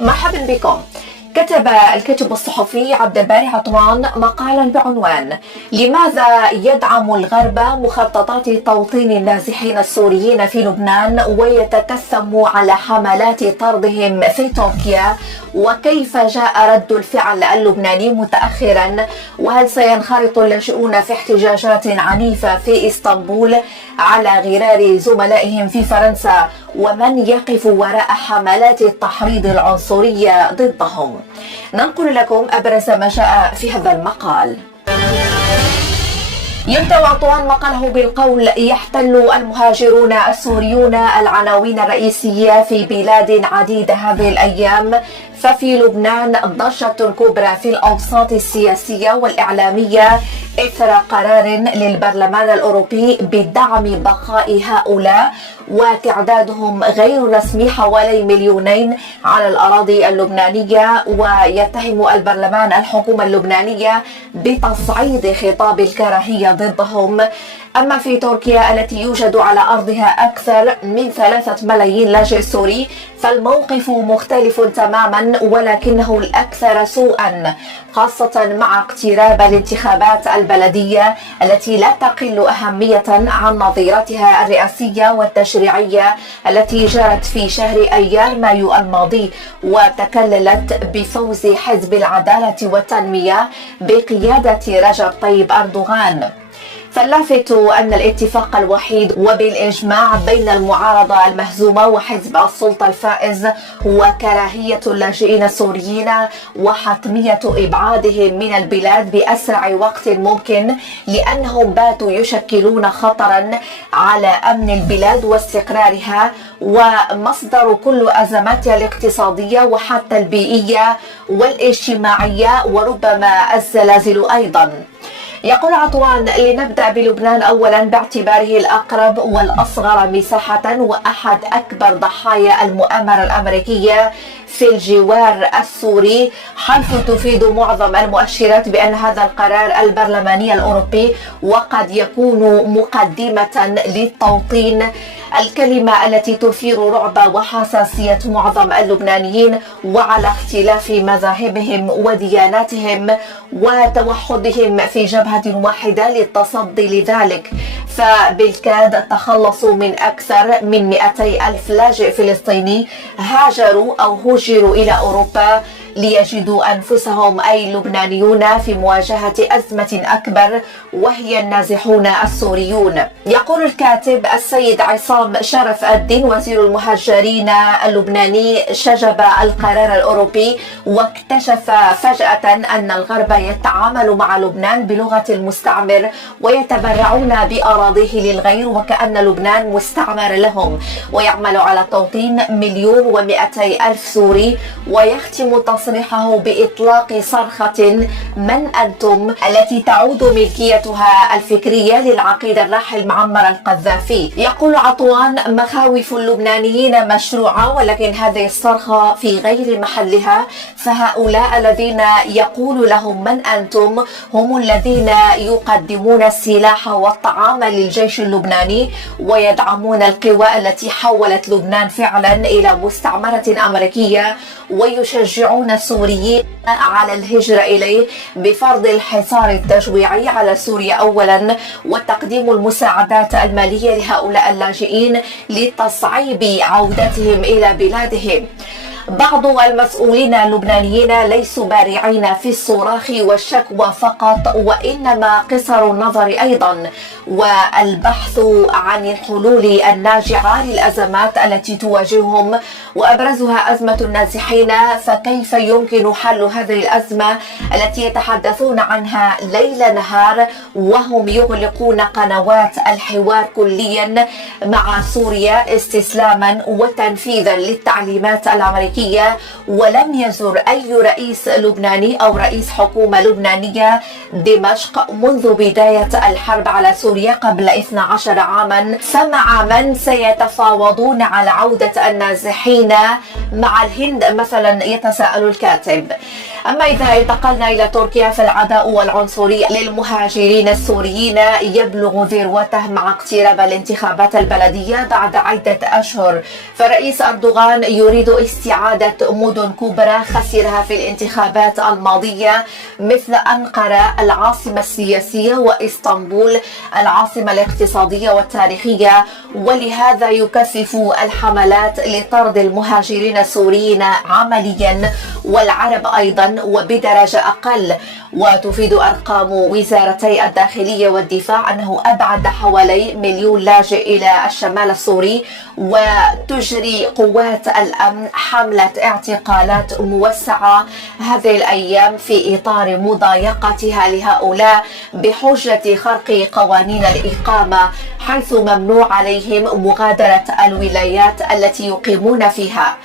مرحبا بكم. كتب الكاتب الصحفي عبد الباري عطمان مقالا بعنوان: لماذا يدعم الغرب مخططات توطين النازحين السوريين في لبنان ويتكثم على حملات طردهم في تركيا؟ وكيف جاء رد الفعل اللبناني متأخرا؟ وهل سينخرط اللاجئون في احتجاجات عنيفة في اسطنبول على غرار زملائهم في فرنسا؟ ومن يقف وراء حملات التحريض العنصرية ضدهم؟ ننقل لكم أبرز ما جاء في هذا المقال. يبدأ عطوان مقاله بالقول: يحتل المهاجرون السوريون العناوين الرئيسية في بلاد عديدة هذه الأيام، ففي لبنان ضجة كبرى في الأوساط السياسية والإعلامية إثر قرار للبرلمان الأوروبي بدعم بقاء هؤلاء وتعدادهم غير رسمي حوالي 2,000,000 على الأراضي اللبنانية. ويتهم البرلمان الحكومة اللبنانية بتصعيد خطاب الكراهية ضدهم. أما في تركيا التي يوجد على أرضها أكثر من 3 ملايين لاجئ سوري فالموقف مختلف تماما، ولكنه الأكثر سوءا، خاصة مع اقتراب الانتخابات البلدية التي لا تقل أهمية عن نظيرتها الرئاسية والتشريعية التي جرت في شهر أيار مايو الماضي، وتكللت بفوز حزب العدالة والتنمية بقيادة رجب طيب أردوغان. فاللافت أن الاتفاق الوحيد وبالإجماع بين المعارضة المهزومة وحزب السلطة الفائز هو كراهية اللاجئين السوريين وحتمية إبعادهم من البلاد بأسرع وقت ممكن، لأنهم باتوا يشكلون خطرا على أمن البلاد واستقرارها ومصدر كل أزماتها الاقتصادية وحتى البيئية والاجتماعية وربما الزلازل أيضا. يقول عطوان: لنبدأ بلبنان أولا باعتباره الأقرب والأصغر مساحة وأحد أكبر ضحايا المؤامرة الأمريكية في الجوار السوري، حيث تفيد معظم المؤشرات بأن هذا القرار البرلماني الأوروبي وقد يكون مقدمة للتوطين، الكلمة التي تثير رعب وحساسية معظم اللبنانيين وعلى اختلاف مذاهبهم ودياناتهم وتوحدهم في جبهة واحدة للتصدي لذلك. فبالكاد تخلصوا من أكثر من 200,000 لاجئ فلسطيني هاجروا أو هجروا إلى أوروبا ليجدوا أنفسهم أي اللبنانيون في مواجهة أزمة أكبر وهي النازحون السوريون. يقول الكاتب: السيد عصام شرف الدين وزير المهاجرين اللبناني شجب القرار الأوروبي واكتشف فجأة أن الغرب يتعامل مع لبنان بلغة المستعمر ويتبرعون بأراضيه للغير وكأن لبنان مستعمر لهم، ويعمل على توطين 1,200,000 سوري. ويختم تصريحه بإطلاق صرخة: من أنتم؟ التي تعود ملكيتها الفكرية للعقيد الراحل معمر القذافي. يقول عطوان: مخاوف اللبنانيين مشروعة، ولكن هذه الصرخة في غير محلها، فهؤلاء الذين يقول لهم من أنتم هم الذين يقدمون السلاح والطعام للجيش اللبناني ويدعمون القوى التي حولت لبنان فعلا إلى مستعمرة أمريكية، ويشجعون السوريين على الهجرة إليه بفرض الحصار التجويعي على سوريا أولا وتقديم المساعدات المالية لهؤلاء اللاجئين لتصعيب عودتهم إلى بلادهم. بعض المسؤولين اللبنانيين ليسوا بارعين في الصراخ والشكوى فقط، وإنما قصر النظر أيضا والبحث عن الحلول الناجعة للأزمات التي تواجههم، وأبرزها أزمة النازحين. فكيف يمكن حل هذه الأزمة التي يتحدثون عنها ليل نهار وهم يغلقون قنوات الحوار كليا مع سوريا استسلاما وتنفيذا للتعليمات الأمريكية؟ ولم يزر أي رئيس لبناني أو رئيس حكومة لبنانية دمشق منذ بداية الحرب على سوريا قبل 12 عاما. فمع من سيتفاوضون على عودة النازحين؟ مع الهند مثلا، يتساءل الكاتب. أما إذا انتقلنا إلى تركيا فالعداء والعنصرية للمهاجرين السوريين يبلغ ذروته مع اقتراب الانتخابات البلدية بعد عدة أشهر. فرئيس أردوغان يريد استعادة مدن كبرى خسرها في الانتخابات الماضية مثل أنقرة العاصمة السياسية وإسطنبول العاصمة الاقتصادية والتاريخية، ولهذا يكثف الحملات لطرد المهاجرين السوريين عمليا والعرب أيضا وبدرجة أقل. وتفيد أرقام وزارتي الداخلية والدفاع أنه أبعد حوالي 1,000,000 لاجئ إلى الشمال السوري، وتجري قوات الأمن حملة اعتقالات موسعة هذه الأيام في إطار مضايقتها لهؤلاء بحجة خرق قوانين الإقامة، حيث ممنوع عليهم مغادرة الولايات التي يقيمون فيها.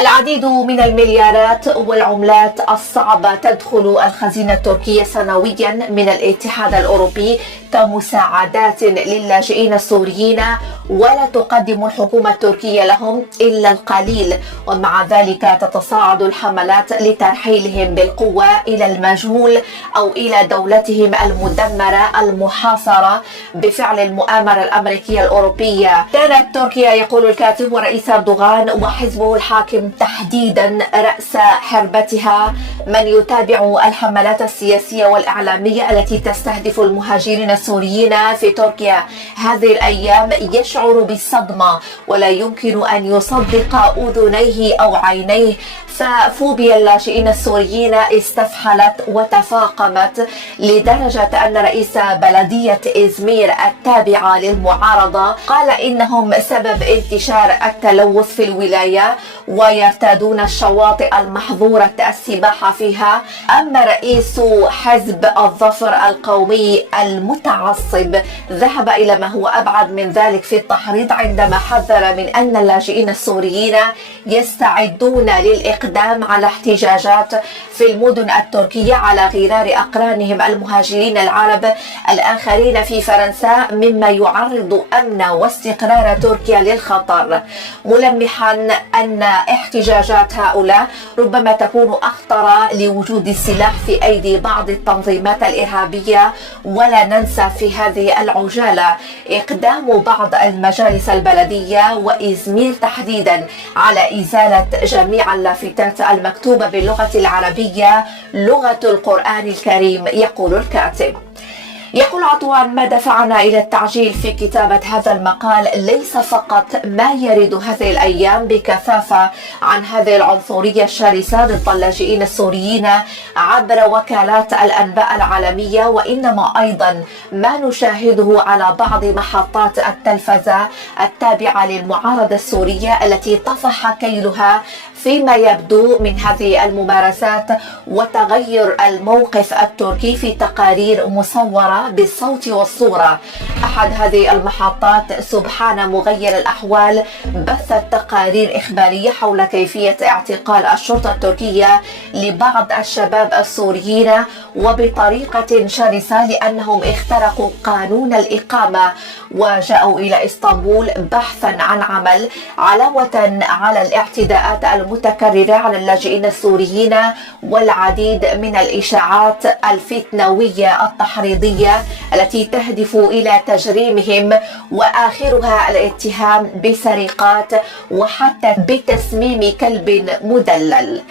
العديد من المليارات والعملات الصعبة تدخل الخزينة التركية سنويا من الاتحاد الأوروبي كمساعدات للاجئين السوريين، ولا تقدم الحكومة التركية لهم إلا القليل، ومع ذلك تتصاعد الحملات لترحيلهم بالقوة إلى المجهول أو إلى دولتهم المدمرة المحاصرة بفعل المؤامرة الأمريكية الأوروبية. كانت تركيا، يقول الكاتب، ورئيس أردوغان وحزبه الحاكم تحديدا رأس حربتها، من يتابع الحملات السياسية والإعلامية التي تستهدف المهاجرين السوريين في تركيا هذه الأيام يشعر بالصدمة ولا يمكن أن يصدق أذنيه أو عينيه. ففوبيا اللاجئين السوريين استفحلت وتفاقمت لدرجة أن رئيس بلدية إزمير التابعة للمعارضة قال إنهم سبب انتشار التلوث في الولاية ويرتادون الشواطئ المحظورة السباحة فيها. أما رئيس حزب الظفر القومي المتعصب ذهب إلى ما هو أبعد من ذلك في التحريض عندما حذر من أن اللاجئين السوريين يستعدون للإقدام على احتجاجات في المدن التركية على غرار أقرانهم المهاجرين العرب الآخرين في فرنسا، مما يعرض أمن واستقرار تركيا للخطر، ملمحا أن احتجاجات هؤلاء ربما تكون أخطر لوجود السلاح في أيدي بعض التنظيمات الإرهابية. ولا ننسى في هذه العجالة إقدام بعض المجالس البلدية وإزمير تحديدا على إزالة جميع اللافتات المكتوبة باللغة العربية لغة القرآن الكريم. يقول الكاتب. يقول عطوان: ما دفعنا إلى التعجيل في كتابة هذا المقال ليس فقط ما يرد هذه الأيام بكثافة عن هذه العنصرية الشرسة ضد اللاجئين السوريين عبر وكالات الأنباء العالمية، وإنما أيضا ما نشاهده على بعض محطات التلفزة التابعة للمعارضة السورية التي طفح كيلها فيما يبدو من هذه الممارسات وتغير الموقف التركي في تقارير مصورة بالصوت والصورة. أحد هذه المحطات سبحان مغير الأحوال بثت تقارير إخبارية حول كيفية اعتقال الشرطة التركية لبعض الشباب السوريين وبطريقة شرسة لأنهم اخترقوا قانون الإقامة وجاءوا إلى إسطنبول بحثا عن عمل، علاوة على الاعتداءات المتكررة على اللاجئين السوريين والعديد من الإشاعات الفتنوية التحريضية التي تهدف إلى تجريمهم، وآخرها الاتهام بسرقات وحتى بتسميم كلب مدلل.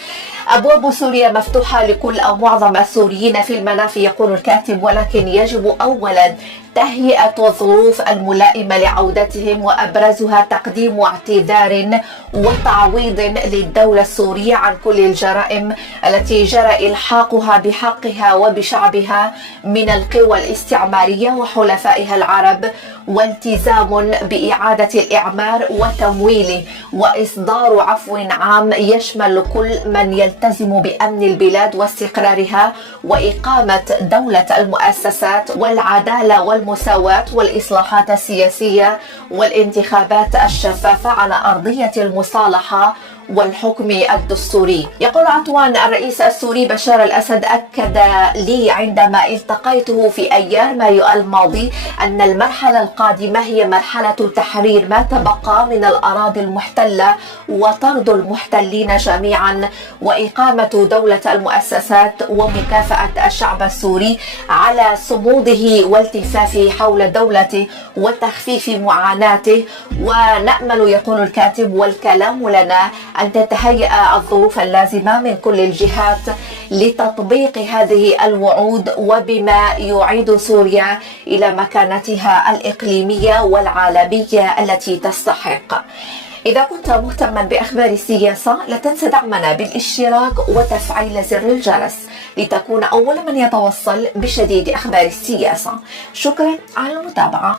أبواب سوريا مفتوحة لكل أو معظم السوريين في المنافي، يقول الكاتب، ولكن يجب أولا تهيئة الظروف الملائمة لعودتهم، وأبرزها تقديم اعتذار وتعويض للدولة السورية عن كل الجرائم التي جرى إلحاقها بحقها وبشعبها من القوى الاستعمارية وحلفائها العرب، والتزام بإعادة الإعمار وتمويله، وإصدار عفو عام يشمل كل من يلتزم بأمن البلاد واستقرارها، وإقامة دولة المؤسسات والعدالة والمساواة والإصلاحات السياسية والانتخابات الشفافة على أرضية المصالحة والحكم الدستوري. يقول عطوان: الرئيس السوري بشار الأسد أكد لي عندما التقيته في أيار مايو الماضي أن المرحلة القادمة هي مرحلة تحرير ما تبقى من الأراضي المحتلة وطرد المحتلين جميعا وإقامة دولة المؤسسات ومكافأة الشعب السوري على صموده والتفافه حول دولته وتخفيف معاناته. ونأمل، يقول الكاتب، والكلام لنا، أن تتهيأ الظروف اللازمة من كل الجهات لتطبيق هذه الوعود وبما يعيد سوريا إلى مكانتها الإقليمية والعالمية التي تستحق. إذا كنت مهتما بأخبار السياسة لا تنسى دعمنا بالاشتراك وتفعيل زر الجرس لتكون أول من يتوصل بشديد أخبار السياسة. شكرا على المتابعة.